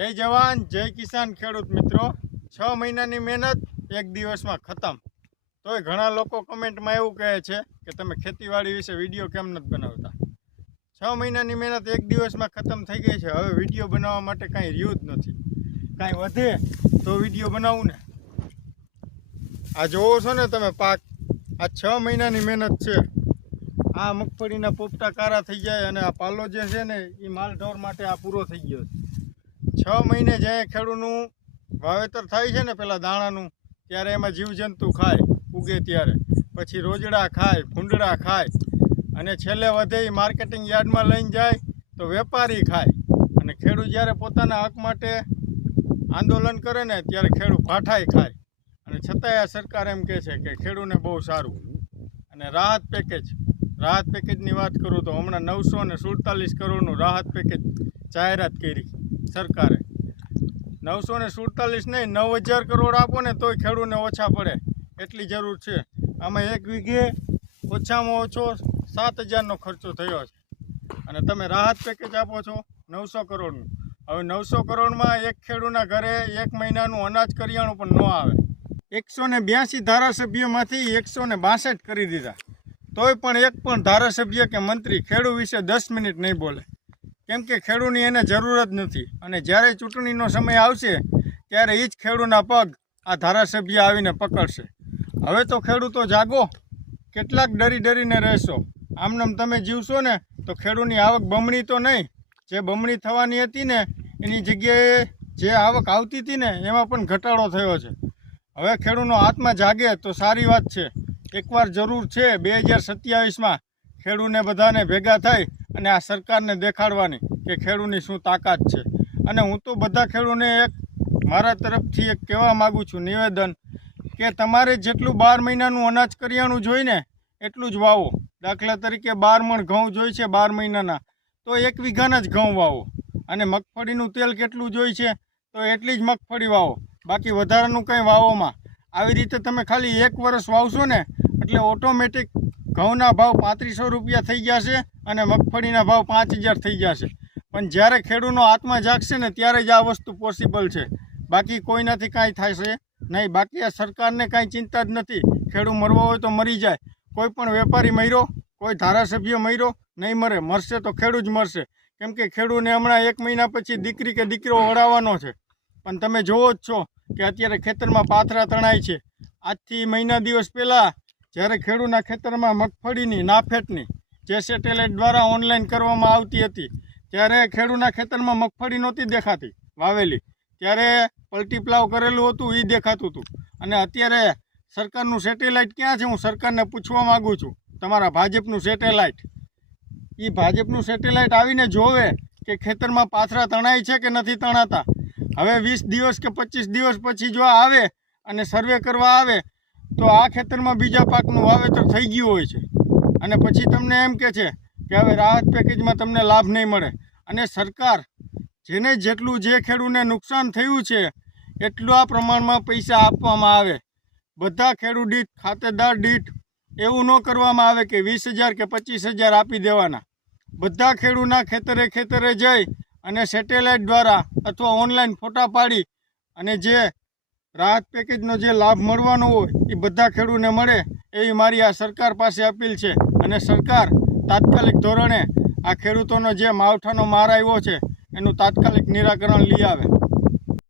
જય જવાન જય કિસાન ખેડૂત મિત્રો। 6 મહિનાની મહેનત એક દિવસમાં ખતમ। તોય ઘણા લોકો કમેન્ટમાં એવું કહે છે કે તમે ખેતીવાડી વિશે વિડીયો કેમ નથી બનાવતા। 6 મહિનાની મહેનત એક દિવસમાં ખતમ થઈ ગઈ છે। હવે વિડીયો બનાવવા માટે કાંઈ રહ્યું જ નથી। કાંઈ વધે તો વિડીયો બનાવું ને। આ જોવો છો ને તમે પાક, આ 6 મહિનાની મહેનત છે। આ મગફળીના પોપટા કારા થઈ જાય અને આ પાલો જે છે ને એ માલઢોર માટે આ પૂરો થઈ ગયો છે। 6 મહિને જ્યારે ખેડૂતનું વાવેતર થાય છે ને પેલા દાણાનું, ત્યારે એમાં જીવજંતુ ખાય ઉગે ત્યારે, પછી રોજડા ખાય, ભૂંડડા ખાય, અને છેલ્લે વધે એ માર્કેટિંગ યાર્ડમાં લઈને જાય તો વેપારી ખાય। અને ખેડૂત જ્યારે પોતાના હક માટે આંદોલન કરે ને ત્યારે ખેડૂત ભાઠાઈ ખાય। અને છતાંય આ સરકાર એમ કહે છે કે ખેડૂતને બહુ સારું। અને રાહત પેકેજની વાત કરું તો હમણાં 947 કરોડનું રાહત પેકેજ જાહેરાત કરી સરકારે। 947 નહીં, 9000 કરોડ આપો ને તોય ખેડૂતને ઓછા પડે એટલી જરૂર છે। આમાં એક વીઘે ઓછામાં ઓછો 7000નો ખર્ચો થયો છે, અને તમે રાહત પેકેજ આપો છો 900 કરોડનું। હવે 900 કરોડમાં એક ખેડૂતના ઘરે એક મહિનાનું અનાજ કરિયાણું પણ ન આવે। 182 ધારાસભ્યોમાંથી 162 કરી દીધા, તોય પણ એક પણ ધારાસભ્ય કે મંત્રી ખેડૂત વિશે 10 મિનિટ નહીં બોલે, કેમ કે ખેડૂતની એને જરૂર જ નથી। અને જ્યારે ચૂંટણીનો સમય આવશે ત્યારે એ જ ખેડૂતના પગ આ ધારાસભ્ય આવીને પકડશે। હવે તો ખેડૂતો જાગો, કેટલાક ડરીને રહેશો। આમનામ તમે જીવશો ને તો ખેડૂતની આવક બમણી તો નહીં, જે બમણી થવાની હતી ને એની જગ્યાએ જે આવક આવતી હતી ને એમાં પણ ઘટાડો થયો છે। હવે ખેડૂતનો આત્મા જાગે તો સારી વાત છે। એકવાર જરૂર છે 2027માં ખેડૂતને બધાને ભેગા થઈ અને આ સરકારને દેખાડવાની કે ખેડૂતની શું તાકાત છે। અને હું તો બધા ખેડૂતને એક મારા તરફથી એક કહેવા માગું છું, નિવેદન, કે તમારે જેટલું 12 મહિનાનું અનાજ કરિયાણું જોઈને એટલું જ વાવો। દાખલા તરીકે 12 મણ ઘઉં જોઈ છે 12 મહિનાના, તો 1 વીઘાના જ ઘઉં વાવો। અને મગફળીનું તેલ કેટલું જોઈ છે તો એટલી જ મગફળી વાવો, બાકી વધારાનું કંઈ વાવોમાં। આવી રીતે તમે ખાલી 1 વર્ષ વાવશો ને એટલે ઓટોમેટિક ઘઉંના ભાવ 3500 રૂપિયા થઈ જશે અને મગફળીના ભાવ 5000 થઈ જશે। પણ જ્યારે ખેડૂતનો આત્મા જાગશે ને ત્યારે જ આ વસ્તુ પોસિબલ છે, બાકી કોઈનાથી કાંઈ થશે નહીં। બાકી આ સરકારને કાંઈ ચિંતા જ નથી। ખેડૂત મરવો હોય તો મરી જાય, કોઈ પણ વેપારી મર્યો, કોઈ ધારાસભ્ય મર્યો નહીં મરે, મરશે તો ખેડૂત જ મરશે। કેમ કે ખેડૂતને હમણાં 1 મહિના પછી દીકરી કે દીકરો વળાવવાનો છે। પણ તમે જોવો જ છો કે અત્યારે ખેતરમાં પાથરા તણાય છે। આજથી મહિના દિવસ પહેલાં જ્યારે ખેડૂતના ખેતરમાં મગફળીની નાફેટની જે સેટેલાઇટ દ્વારા ઓનલાઈન કરવામાં આવતી હતી, ત્યારે ખેડૂતના ખેતરમાં મગફળી નહોતી દેખાતી વાવેલી, ત્યારે પલટી પ્લાવ કરેલું હતું એ દેખાતું હતું। અને અત્યારે સરકારનું સેટેલાઇટ ક્યાં છે? હું સરકારને પૂછવા માગું છું, તમારા ભાજપનું સેટેલાઇટ, એ ભાજપનું સેટેલાઇટ આવીને જોવે કે ખેતરમાં પાથરા તણાય છે કે નથી તણાતા। હવે 20 દિવસ કે 25 દિવસ પછી જો આવે અને સર્વે કરવા આવે તો આ ખેતરમાં બીજા પાકનું વાવેતર થઈ ગયું હોય છે, અને પછી તમને એમ કહે છે કે હવે રાહત પેકેજમાં તમને લાભ નહીં મળે। અને સરકાર જેને જેટલું જે ખેડૂતને નુકસાન થયું છે એટલું આ પ્રમાણમાં પૈસા આપવામાં આવે। બધા ખેડૂત દીઠ, ખાતેદાર દીઠ એવું ન કરવામાં આવે કે 20000 કે 25000 આપી દેવાના। બધા ખેડૂતના ખેતરે જઈ અને સેટેલાઇટ દ્વારા અથવા ઓનલાઈન ફોટા પાડી અને જે રાહત પેકેજનો જે લાભ મળવાનો હોય એ બધા ખેડૂતને મળે એવી મારી આ સરકાર પાસે અપીલ છે। અને સરકાર તાત્કાલિક ધોરણે આ ખેડૂતોનો જે માવઠાનો માર આવ્યો છે એનું તાત્કાલિક નિરાકરણ લઈ આવે।